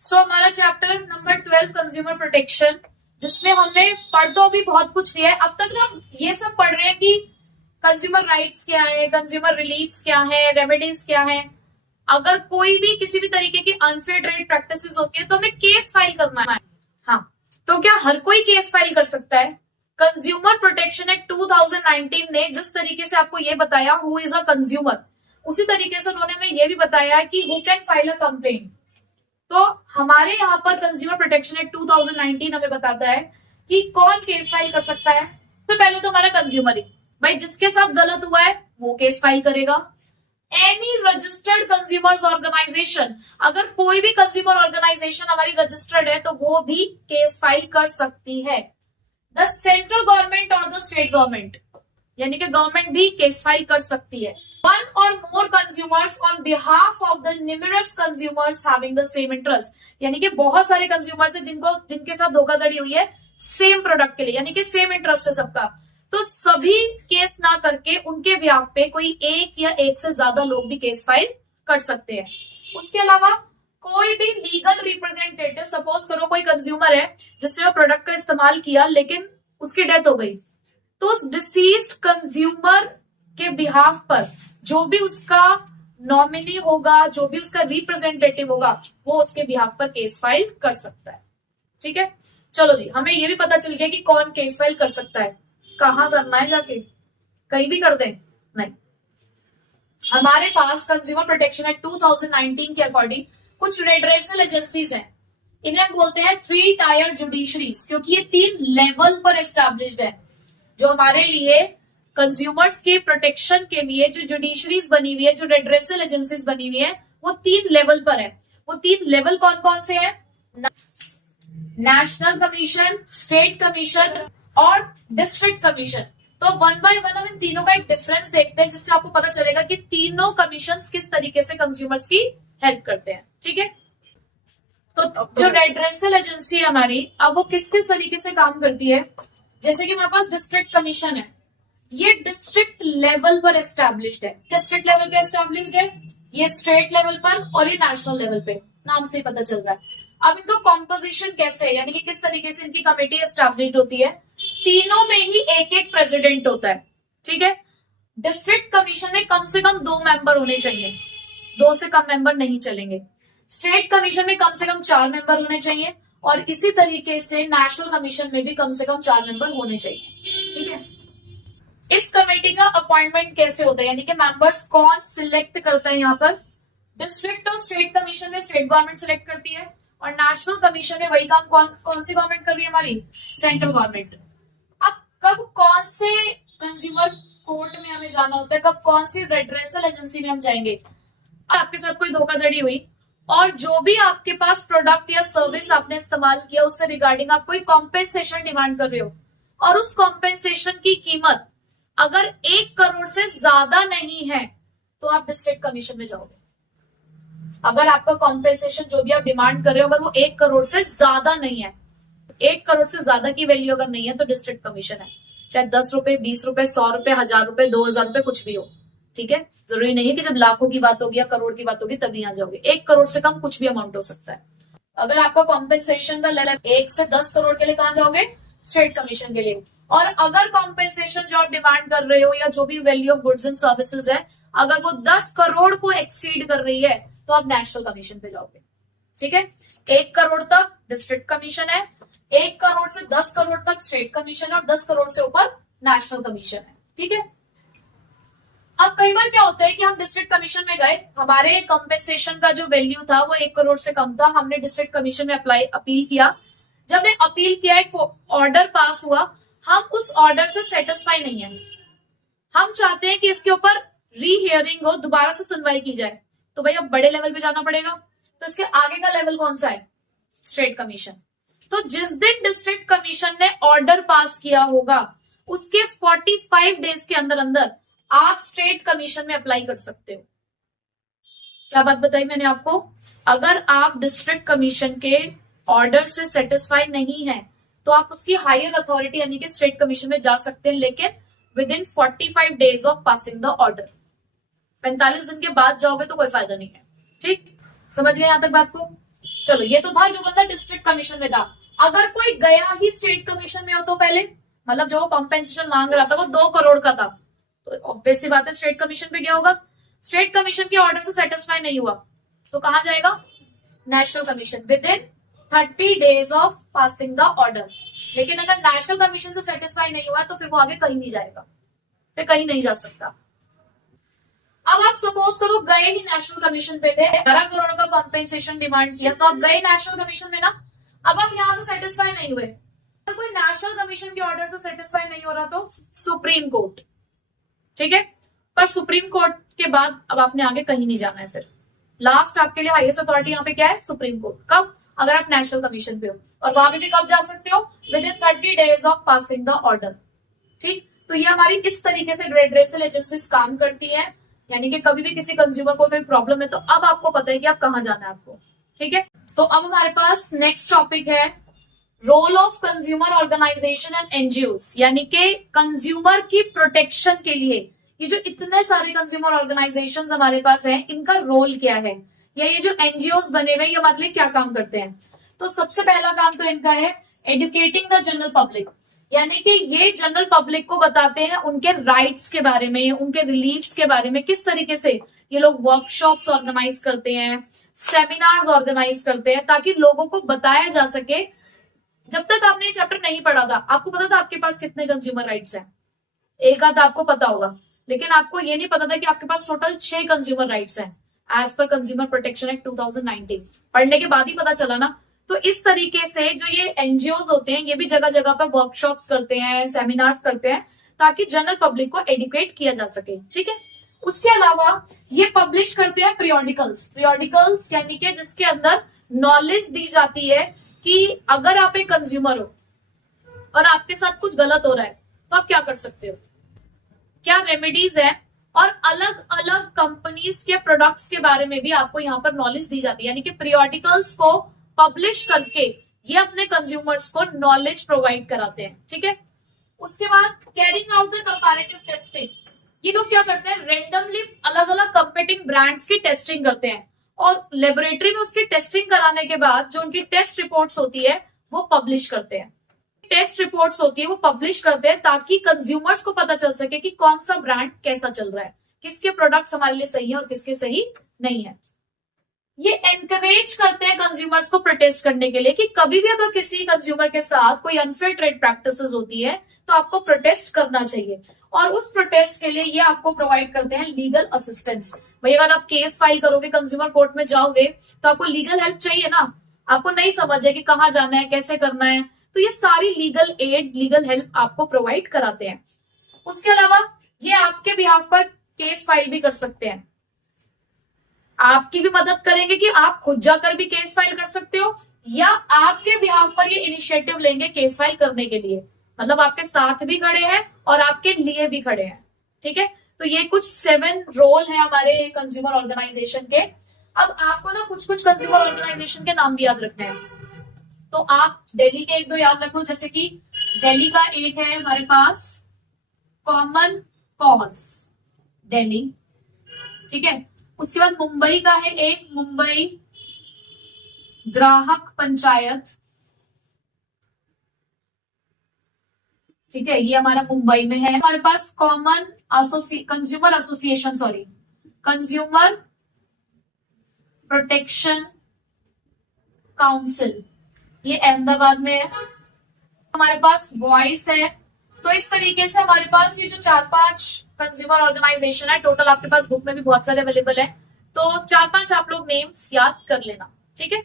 सो हमारा chapter number 12 consumer protection, जिसमें हमने पढ़ तो अभी बहुत कुछ लिया है। अब तक हम ये सब पढ़ रहे हैं कि कंज्यूमर राइट्स क्या है, कंज्यूमर रिलीफ्स क्या है, रेमेडीज क्या है। अगर कोई भी किसी भी तरीके की अनफेयर ट्रेड प्रैक्टिसेस होती है तो हमें केस फाइल करना है। हाँ, तो क्या हर कोई केस फाइल कर सकता है? कंज्यूमर प्रोटेक्शन एक्ट 2019 ने जिस तरीके से आपको ये बताया हु इज अ कंज्यूमर, उसी तरीके से उन्होंने हमें ये भी बताया कि who can file a complaint. तो हमारे यहाँ पर कंज्यूमर प्रोटेक्शन एक्ट 2019 हमें बताता है कि कौन केस फाइल कर सकता है। सबसे पहले तो हमारा कंज्यूमर ही, भाई जिसके साथ गलत हुआ है वो केस फाइल करेगा। एनी रजिस्टर्ड कंज्यूमर्स ऑर्गेनाइजेशन, अगर कोई भी कंज्यूमर ऑर्गेनाइजेशन हमारी रजिस्टर्ड है तो वो भी केस फाइल कर सकती है। द सेंट्रल गवर्नमेंट और द स्टेट गवर्नमेंट, यानी कि गवर्नमेंट भी केस फाइल कर सकती है। वन और more consumers on behalf of the numerous consumers having the same interest, यानी कि बहुत सारे कंज्यूमर्स है जिनके साथ धोखाधड़ी हुई है सेम प्रोडक्ट के लिए, यानी कि सेम इंटरेस्ट है सबका। तो सभी केस ना करके उनके बिहाफ पे कोई एक या एक से ज्यादा लोग भी केस फाइल कर सकते हैं। उसके अलावा कोई भी लीगल रिप्रेजेंटेटिव, सपोज करो कोई कंज्यूमर है जिसने वो प्रोडक्ट का इस्तेमाल किया लेकिन उसकी डेथ हो गई, तो उस डिसीज्ड कंज्यूमर के बिहाफ पर जो भी उसका नॉमिनी होगा, जो भी उसका रिप्रेजेंटेटिव होगा, वो उसके बिहाफ पर केस फाइल कर सकता है। ठीक है, चलो जी, हमें ये भी पता चल गया कि कौन केस फाइल कर सकता है। कहां करना है जाके, कहीं भी कर दे? नहीं, हमारे पास कंज्यूमर प्रोटेक्शन एक्ट 2019 के अकॉर्डिंग कुछ रेड्रेसल एजेंसीज हैं। इन्हें हम बोलते हैं 3 टायर जुडिशरीज, क्योंकि ये 3 लेवल पर एस्टैब्लिश्ड है। जो हमारे लिए कंज्यूमर्स के प्रोटेक्शन के लिए जो जुडिशरीज बनी हुई है, जो रेड्रेसल एजेंसीज बनी हुई है, वो 3 लेवल पर है। वो 3 लेवल कौन कौन से हैं? नेशनल कमीशन, स्टेट कमीशन और डिस्ट्रिक्ट कमीशन। तो वन बाय वन हम इन तीनों का एक डिफरेंस देखते हैं, जिससे आपको पता चलेगा कि तीनों कमीशंस किस तरीके से कंज्यूमर्स की हेल्प करते हैं। ठीक है, तो जो रेड्रेसल एजेंसी है हमारी, अब वो किस किस तरीके से काम करती है? जैसे कि हमारे पास डिस्ट्रिक्ट कमीशन है, ये डिस्ट्रिक्ट लेवल पर एस्टैब्लिश्ड है। डिस्ट्रिक्ट लेवल पे एस्टैब्लिश्ड है, ये स्टेट लेवल पर और ये नेशनल लेवल पे, नाम से ही पता चल रहा है। अब इनका कॉम्पोजिशन कैसे है, यानी कि किस तरीके से इनकी कमेटी एस्टैब्लिश्ड होती है? तीनों में ही एक एक प्रेसिडेंट होता है। ठीक है, डिस्ट्रिक्ट कमीशन में कम से कम 2 मेंबर होने चाहिए, 2 से कम मेंबर नहीं चलेंगे। स्टेट कमीशन में कम से कम 4 मेंबर होने चाहिए, और इसी तरीके से नेशनल कमीशन में भी कम से कम 4 मेंबर होने चाहिए। ठीक है, इस कमेटी का अपॉइंटमेंट कैसे होता है, यानी कि मेंबर्स कौन सिलेक्ट करता है? यहाँ पर डिस्ट्रिक्ट और स्टेट कमीशन में स्टेट गवर्नमेंट सिलेक्ट करती है, और नेशनल कमीशन में वही काम कौन सी गवर्नमेंट कर रही है? हमारी सेंट्रल गवर्नमेंट। अब कब कौन से कंज्यूमर कोर्ट में हमें जाना होता है, कब कौन सी रेड्रेसल एजेंसी में हम जाएंगे? आपके साथ कोई धोखाधड़ी हुई और जो भी आपके पास प्रोडक्ट या सर्विस आपने इस्तेमाल किया उससे रिगार्डिंग आप कोई कॉम्पेंसेशन डिमांड कर रहे हो, और उस कॉम्पेंसेशन की कीमत अगर 1 करोड़ से ज्यादा नहीं है तो आप डिस्ट्रिक्ट कमीशन में जाओगे। अगर आपका कॉम्पेंसेशन जो भी आप डिमांड कर रहे हो अगर वो 1 करोड़ से ज्यादा नहीं है, 1 करोड़ से ज्यादा की वैल्यू अगर नहीं है तो डिस्ट्रिक्ट कमीशन है। चाहे 10 रुपए, 20 रुपए, 100 रुपए, 1000 रुपए, 2000 रुपए, कुछ भी हो। ठीक है, जरूरी नहीं है कि जब लाखों की बात होगी या करोड़ की बात होगी तभी यहाँ जाओगे। 1 करोड़ से कम कुछ भी अमाउंट हो सकता है। अगर आपका कॉम्पेंसेशन का लेवल 1 से 10 करोड़ के लिए कहाँ जाओगे? स्टेट कमीशन के लिए। और अगर कॉम्पेंसेशन जो आप डिमांड कर रहे हो या जो भी value of goods and services है, अगर वो 10 करोड़ को एक्सीड कर रही है तो आप नेशनल कमीशन पे जाओगे। ठीक है, 1 करोड़ तक डिस्ट्रिक्ट कमीशन है, 1 करोड़ से 10 करोड़ तक स्टेट कमीशन है, और 10 करोड़ से ऊपर नेशनल कमीशन है। ठीक है, अब कई बार क्या होता है कि हम डिस्ट्रिक्ट कमीशन में गए, हमारे कॉम्पेंसेशन का जो वैल्यू था वो 1 करोड़ से कम था, हमने डिस्ट्रिक्ट कमीशन में अपील किया। जब ने अपील किया, एक ऑर्डर पास हुआ, हम उस ऑर्डर से सेटिस्फाई नहीं है, हम चाहते हैं कि इसके ऊपर रीहियरिंग हो, दोबारा से सुनवाई की जाए, तो भाई अब बड़े लेवल पे जाना पड़ेगा। तो इसके आगे का लेवल कौन सा है? State commission. तो जिस दिन डिस्ट्रिक्ट कमीशन ने ऑर्डर पास किया होगा उसके 45 डेज के अंदर अंदर आप स्टेट कमीशन में अप्लाई कर सकते हो। क्या बात बताई मैंने आपको? अगर आप डिस्ट्रिक्ट कमीशन के ऑर्डर से सेटिस्फाई नहीं है तो आप उसकी हायर अथॉरिटी यानी कि स्टेट कमीशन में जा सकते हैं, लेकिन with in 45 days of passing the order. 45 दिन के बाद जाओगे तो कोई फायदा नहीं है। ठीक, समझ गए यहां तक बात को? चलो ये तो था जो बंदा डिस्ट्रिक्ट कमीशन में था। अगर कोई गया ही स्टेट कमीशन में हो तो पहले, मतलब जो कॉम्पेंसेशन मांग रहा था वो 2 करोड़ का था, तो ऑब्वियस सी बात है स्टेट कमीशन पे गया होगा। स्टेट कमीशन के ऑर्डर से सेटिस्फाई नहीं हुआ तो कहां जाएगा? National commission with in 30 days of passing the order. लेकिन अगर नेशनल कमीशन से सेटिस्फाई नहीं हुआ तो फिर वो आगे कहीं नहीं जाएगा, फिर कहीं नहीं जा सकता। अब आप सपोज करो गए ही नेशनल कमीशन पे थे, 11 करोड़ का कॉम्पेंसेशन डिमांड किया, तो आप गए नेशनल कमीशन में ना। अब आप यहां से सेटिस्फाई नहीं हुए, अगर कोई नेशनल कमीशन के ऑर्डर से सेटिस्फाई नहीं हो रहा तो सुप्रीम कोर्ट, ठीक है। पर सुप्रीम कोर्ट के बाद अब आपने आगे कहीं नहीं जाना है, फिर लास्ट आपके लिए हाईएस्ट अथॉरिटी यहाँ पे क्या है? Supreme court. कब? अगर आप नेशनल कमीशन पे हो, और वहां पे भी कब जा सकते हो? With in 30 days of passing the order, ठीक। तो ये हमारी इस तरीके से रेड्रेसल एजेंसीज काम करती है, यानी कि कभी भी किसी कंज्यूमर को कोई प्रॉब्लम है तो अब आपको पता है कि आप कहां जाना है आपको, ठीक है। तो अब हमारे पास नेक्स्ट टॉपिक है role of consumer organization and NGOs, यानी कि कंज्यूमर की प्रोटेक्शन के लिए ये जो इतने सारे कंज्यूमर ऑर्गेनाइजेशंस हमारे पास हैं, इनका रोल क्या है, या ये जो एनजीओस बने हुए ये हमारे लिए क्या काम करते हैं। तो सबसे पहला काम तो इनका है एजुकेटिंग द जनरल पब्लिक, यानी कि ये जनरल पब्लिक को बताते हैं उनके राइट्स के बारे में, उनके रिलीफ्स के बारे में, किस तरीके से ये लोग वर्कशॉप्स ऑर्गेनाइज करते हैं, सेमिनार्स ऑर्गेनाइज करते हैं, ताकि लोगों को बताया जा सके। जब तक आपने ये चैप्टर नहीं पढ़ा था आपको पता था आपके पास कितने कंज्यूमर राइट्स हैं, एक आधा आपको पता होगा, लेकिन आपको ये नहीं पता था कि आपके पास टोटल 6 कंज्यूमर राइट्स हैं as per consumer protection act 2019। पढ़ने के बाद ही पता चला ना। तो इस तरीके से जो ये एनजीओज होते हैं ये भी जगह जगह पर वर्कशॉप्स करते हैं, सेमिनार्स करते हैं, ताकि जनरल पब्लिक को एडुकेट किया जा सके, ठीक है। उसके अलावा ये पब्लिश करते हैं पीरियोडिकल्स यानी कि जिसके अंदर नॉलेज दी जाती है कि अगर आप एक कंज्यूमर हो और आपके साथ कुछ गलत हो रहा है तो आप क्या कर सकते हो, क्या रेमेडीज है, और अलग अलग कंपनीज के प्रोडक्ट्स के बारे में भी आपको यहाँ पर नॉलेज दी जाती है। यानी कि पीरियोडिकल्स को पब्लिश करके ये अपने कंज्यूमर्स को नॉलेज प्रोवाइड कराते हैं, ठीक है। उसके बाद carrying out the comparative testing, ये लोग क्या करते हैं रेंडमली अलग अलग कंपीटिंग ब्रांड्स की टेस्टिंग करते हैं, और लेबोरेटरी में उसकी टेस्टिंग कराने के बाद जो उनकी टेस्ट रिपोर्ट्स होती है वो पब्लिश करते हैं। टेस्ट रिपोर्ट्स होती है वो पब्लिश करते हैं ताकि कंज्यूमर्स को पता चल सके कि कौन सा ब्रांड कैसा चल रहा है, किसके प्रोडक्ट्स हमारे लिए सही है और किसके सही नहीं है। ये एनकरेज करते हैं कंज्यूमर्स को प्रोटेस्ट करने के लिए कि कभी भी अगर किसी कंज्यूमर के साथ कोई अनफेयर ट्रेड प्रैक्टिसेस होती है तो आपको प्रोटेस्ट करना चाहिए, और उस प्रोटेस्ट के लिए ये आपको प्रोवाइड करते हैं लीगल असिस्टेंस। भाई अगर आप केस फाइल करोगे, कंज्यूमर कोर्ट में जाओगे तो आपको लीगल हेल्प चाहिए ना, आपको नहीं समझ है कि कहाँ जाना है, कैसे करना है, तो ये सारी लीगल एड, लीगल हेल्प आपको प्रोवाइड कराते हैं। उसके अलावा ये आपके बिहाफ पर केस फाइल भी कर सकते हैं, आपकी भी मदद करेंगे कि आप खुद जाकर भी केस फाइल कर सकते हो, या आपके बिहाफ पर ये इनिशिएटिव लेंगे केस फाइल करने के लिए, मतलब आपके साथ भी खड़े हैं और आपके लिए भी खड़े हैं, ठीक है। तो ये कुछ 7 रोल है हमारे कंज्यूमर ऑर्गेनाइजेशन के। अब आपको ना कुछ कुछ कंज्यूमर ऑर्गेनाइजेशन के नाम भी याद रखने हैं, तो आप दिल्ली के 1-2 याद रख लो, जैसे कि दिल्ली का एक है हमारे पास कॉमन कॉज दिल्ली, ठीक है। उसके बाद मुंबई का है एक मुंबई ग्राहक पंचायत, ठीक है, ये हमारा मुंबई में है। हमारे पास common consumer association, consumer protection council, ये अहमदाबाद में है। हमारे पास वॉइस है। तो इस तरीके से हमारे पास ये जो 4-5 कंज्यूमर ऑर्गेनाइजेशन है, टोटल आपके पास बुक में भी बहुत सारे अवेलेबल है, तो 4-5 आप लोग नेम्स याद कर लेना, ठीक है।